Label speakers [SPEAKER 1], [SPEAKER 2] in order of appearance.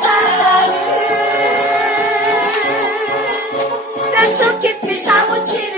[SPEAKER 1] 사랑을. 땅속 깊이 사무치는